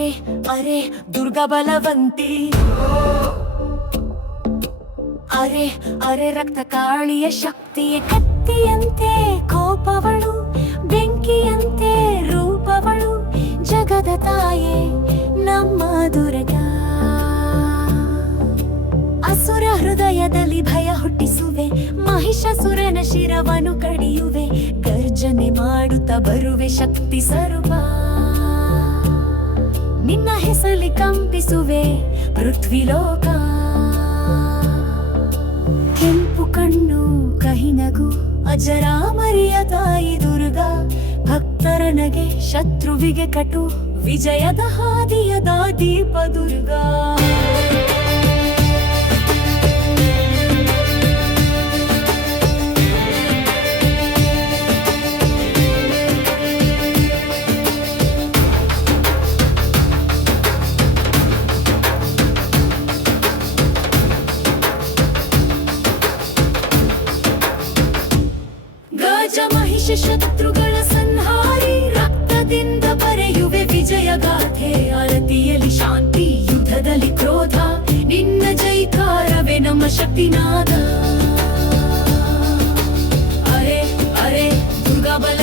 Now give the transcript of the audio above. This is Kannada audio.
ಅರೆ ಅರೆ ದುರ್ಗಾ ಬಲವಂತಿ, ಅರೆ ಅರೆ ರಕ್ತ ಕಾಳಿಯ ಶಕ್ತಿಯ ಕತ್ತಿಯಂತೆ ಕೋಪವಳು, ಬೆಂಕಿಯಂತೆ ರೂಪವಳು, ಜಗದ ತಾಯೇ ನಮ್ಮ ದುರ್ಗಾ. ಅಸುರ ಹೃದಯದಲ್ಲಿ ಭಯ ಹುಟ್ಟಿಸುವೆ, ಮಹಿಷಾಸುರನ ಶಿರವನ್ನು ಕಡಿಯುವೆ, ಗರ್ಜನೆ ಮಾಡುತ್ತಾ ಬರುವೆ ಶಕ್ತಿ ಸ್ವರೂಪ. ನಿನ್ನ ಹೆಸಲಿ ಕಂಪಿಸುವೆ ಪೃಥ್ವಿ ಲೋಕ. ಕೆಂಪು ಕಣ್ಣು ಕಹಿ ನಗು ಅಜರಾಮರಿಯ ತಾಯಿ ದುರ್ಗಾ, ಭಕ್ತರ ನಗೆ ಶತ್ರುವಿಗೆ ಕಟು, ವಿಜಯದ ಹಾದಿಯದ ದೀಪ ದುರ್ಗಾ. ಮಹಿಷ ಶತ್ರುಗಳ ಸಂಹಾರಿ, ರಕ್ತದಿಂದ ಬರೆಯುವೆ ವಿಜಯ ಗಾಥೆ. ಅರತಿಯಲ್ಲಿ ಶಾಂತಿ, ಯುದ್ಧದಲ್ಲಿ ಕ್ರೋಧ, ನಿನ್ನ ಜೈಕಾರವೇ ನಮ್ಮ ಶಕ್ತಿನಾದ. ಅರೆ ಅರೆ ದುರ್ಗಾ ಬಲ